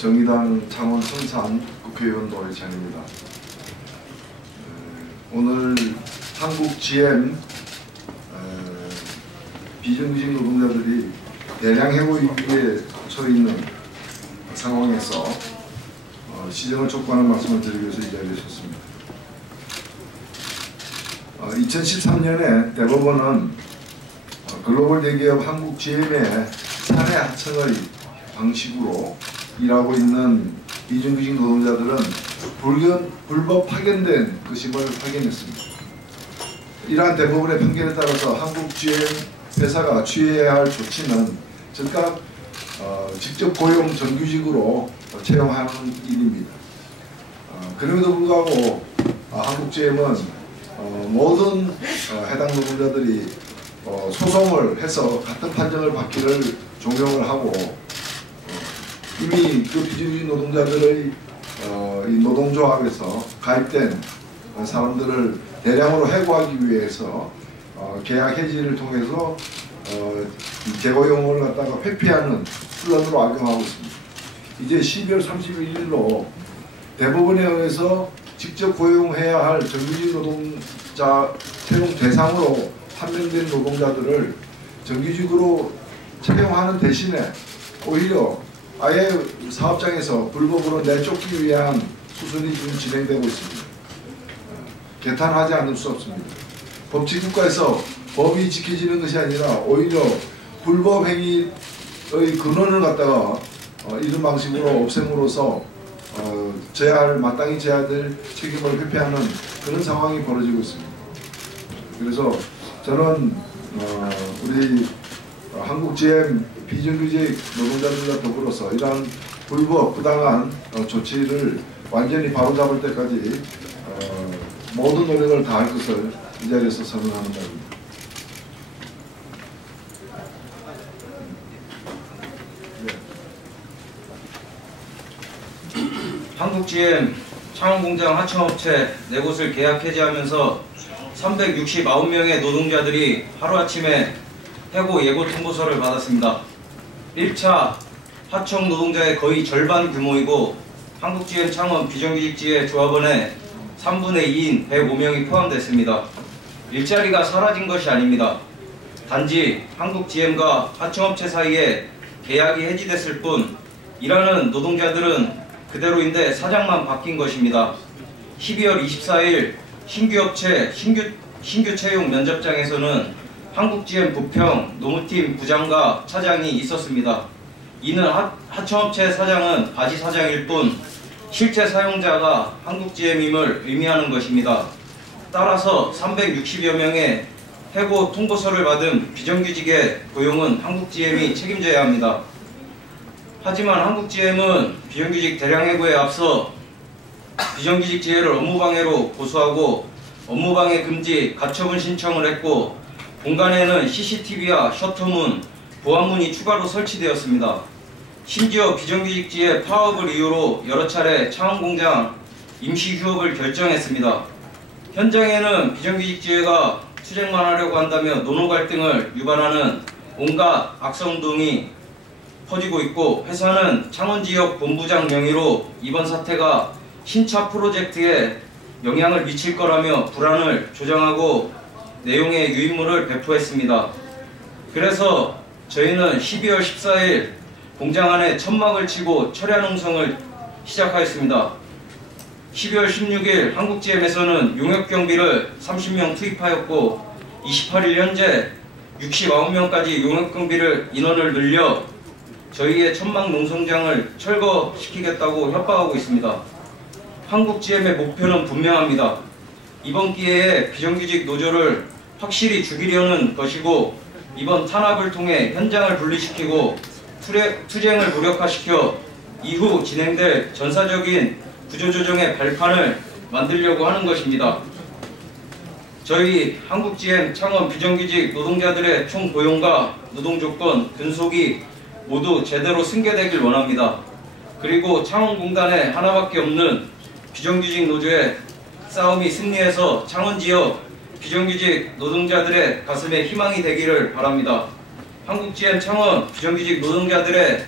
정의당 창원 성산 국회의원 노회찬입니다. 오늘 한국 GM 비정규직 노동자들이 대량 해고 위기에 처해 있는 상황에서 시정을 촉구하는 말씀을 드리기 위해서 이 자리에 섰습니다. 2013년에 대법원은 글로벌 대기업 한국 GM의 사내 하청의 방식으로 일하고 있는 비정규직 노동자들은 불법 파견된 것임을 확인했습니다. 이러한 대법원의 판결에 따라서 한국 GM 회사가 취해야 할 조치는 즉각 직접 고용 정규직으로 채용하는 일입니다. 그럼에도 불구하고 한국 GM은 모든 해당 노동자들이 소송을 해서 같은 판정을 받기를 종용을 하고 이미 그 비정규직 노동자들의 이 노동조합에서 가입된 사람들을 대량으로 해고하기 위해서 계약 해지를 통해서 재고용을 갖다가 회피하는 수단으로 악용하고 있습니다. 이제 12월 31일로 대법원에 의해서 직접 고용해야 할 정규직 노동자 채용 대상으로 판명된 노동자들을 정규직으로 채용하는 대신에 오히려 아예 사업장에서 불법으로 내쫓기 위한 수순이 지금 진행되고 있습니다. 개탄하지 않을 수 없습니다. 법치국가에서 법이 지켜지는 것이 아니라 오히려 불법 행위의 근원을 갖다가 이런 방식으로 없앰으로써 마땅히 져야 될 책임을 회피하는 그런 상황이 벌어지고 있습니다. 그래서 저는 우리 한국 GM 비정규직 노동자들과 더불어서 이러한 불법 부당한 조치를 완전히 바로잡을 때까지 모든 노력을 다할 것을 이 자리에서 선언하는 바입니다. 한국 GM 창원공장 하청업체 4곳을 계약 해지하면서 369명의 노동자들이 하루아침에 해고 예고 통보서를 받았습니다. 1차 하청 노동자의 거의 절반 규모이고 한국 GM 창원 비정규직지회 조합원의 3분의 2인 105명이 포함됐습니다. 일자리가 사라진 것이 아닙니다. 단지 한국 GM과 하청업체 사이에 계약이 해지됐을 뿐 일하는 노동자들은 그대로인데 사장만 바뀐 것입니다. 12월 24일 신규업체 신규 채용 면접장에서는 한국 GM 부평 노무팀 부장과 차장이 있었습니다. 이는 하청업체 사장은 바지 사장일 뿐 실제 사용자가 한국 GM임을 의미하는 것입니다. 따라서 360여 명의 해고 통보서를 받은 비정규직의 고용은 한국 GM이 책임져야 합니다. 하지만 한국 GM은 비정규직 대량 해고에 앞서 비정규직 지회를 업무방해로 고소하고 업무방해 금지 가처분 신청을 했고 공간에는 CCTV와 셔터문, 보안문이 추가로 설치되었습니다. 심지어 비정규직지의 파업을 이유로 여러 차례 창원공장 임시 휴업을 결정했습니다. 현장에는 비정규직지회가 투쟁만 하려고 한다며 노노 갈등을 유발하는 온갖 악성운동이 퍼지고 있고 회사는 창원지역 본부장 명의로 이번 사태가 신차 프로젝트에 영향을 미칠 거라며 불안을 조장하고 내용의 유인물을 배포했습니다. 그래서 저희는 12월 14일 공장 안에 천막을 치고 철야 농성을 시작하였습니다. 12월 16일 한국 GM에서는 용역경비를 30명 투입하였고 28일 현재 69명까지 용역경비를 인원을 늘려 저희의 천막 농성장을 철거시키겠다고 협박하고 있습니다. 한국 GM의 목표는 분명합니다. 이번 기회에 비정규직 노조를 확실히 죽이려는 것이고 이번 탄압을 통해 현장을 분리시키고 투쟁을 무력화시켜 이후 진행될 전사적인 구조조정의 발판을 만들려고 하는 것입니다. 저희 한국 GM 창원 비정규직 노동자들의 총고용과 노동조건, 근속이 모두 제대로 승계되길 원합니다. 그리고 창원공단에 하나밖에 없는 비정규직 노조의 싸움이 승리해서 창원지역 비정규직 노동자들의 가슴에 희망이 되기를 바랍니다. 한국 GM 창원 비정규직 노동자들의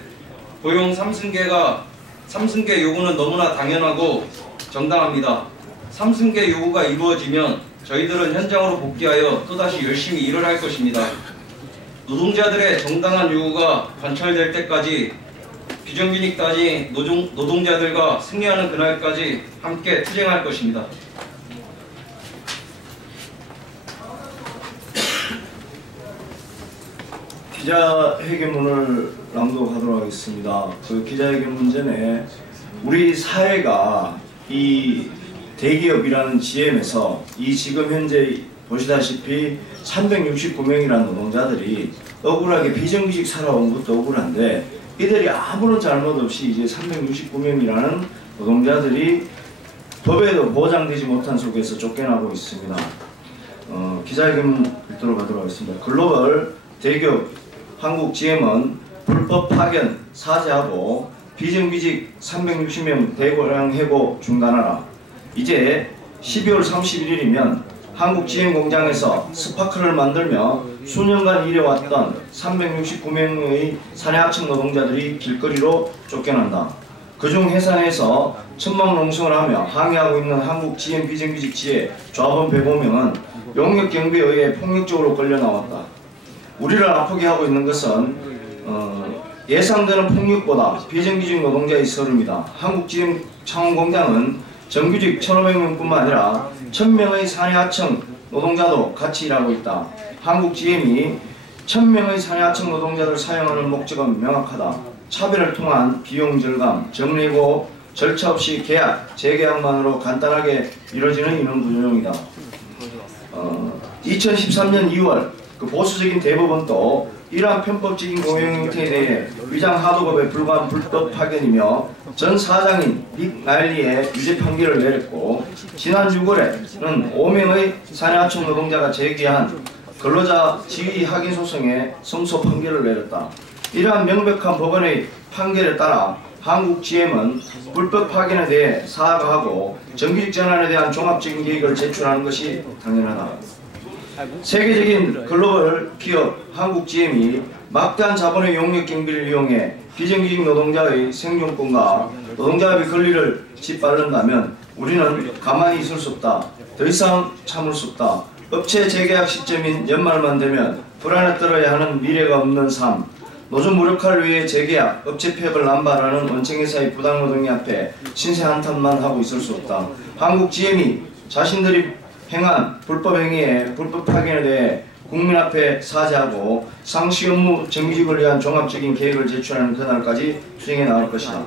고용 3승계가 삼승계 요구는 너무나 당연하고 정당합니다. 삼승계 요구가 이루어지면 저희들은 현장으로 복귀하여 또다시 열심히 일을 할 것입니다. 노동자들의 정당한 요구가 관철될 때까지 비정규직 단위 노동자들과 승리하는 그날까지 함께 투쟁할 것입니다. 기자회견문을 낭독하도록 하겠습니다. 그 기자회견문 전에 우리 사회가 이 대기업이라는 GM에서 이 지금 현재 보시다시피 369명이라는 노동자들이 억울하게 비정규직 살아온 것도 억울한데 이들이 아무런 잘못 없이 이제 369명이라는 노동자들이 법에도 보장되지 못한 속에서 쫓겨나고 있습니다. 기자회견문 읽도록 하도록 하겠습니다. 글로벌 대기업 한국 GM은 불법 파견 사죄하고 비정규직 360명 대거량 해고 중단하라. 이제 12월 31일이면 한국 GM 공장에서 스파크를 만들며 수년간 일해왔던 369명의 사내하청 노동자들이 길거리로 쫓겨난다. 그중 해산에서 천막농성을 하며 항의하고 있는 한국 GM 비정규직 지회 조합원 105명은 용역 경비에 의해 폭력적으로 끌려 나왔다. 우리를 아프게 하고 있는 것은 예상되는 폭력보다 비정규직 노동자의 서름이다. 한국 GM 창원공장은 정규직 1,500명뿐만 아니라 1,000명의 사내하청 노동자도 같이 일하고 있다. 한국 GM이 1,000명의 사내하청 노동자를 사용하는 목적은 명확하다. 차별을 통한 비용 절감, 정리고 절차 없이 계약, 재계약만으로 간단하게 이루어지는 인원 구조용이다. 2013년 2월 그 보수적인 대법원도 이러한 편법적인 공용 형태에 대해 위장 하도급에 불과한 불법 파견이며 전 사장인 빅 나일리의 유죄 판결을 내렸고 지난 6월에는 5명의 사내하청 노동자가 제기한 근로자 지위 확인 소송에 승소 판결을 내렸다. 이러한 명백한 법원의 판결에 따라 한국 GM은 불법 파견에 대해 사과하고 정규직 전환에 대한 종합적인 계획을 제출하는 것이 당연하다. 세계적인 글로벌 기업 한국 GM이 막대한 자본의 용역 경비를 이용해 비정규직 노동자의 생존권과 노동자의 권리를 짓밟는다면 우리는 가만히 있을 수 없다. 더 이상 참을 수 없다. 업체 재계약 시점인 연말만 되면 불안에 떨어야 하는 미래가 없는 삶, 노조 무력화를 위해 재계약, 업체 폐업을 남발하는 원청회사의 부당노동의 앞에 신세 한탄만 하고 있을 수 없다. 한국 GM이 자신들이 행한 불법 행위에 불법 파견에 대해 국민 앞에 사죄하고 상시 업무 정규직을 위한 종합적인 계획을 제출하는 그날까지 수행해 나갈 것이다.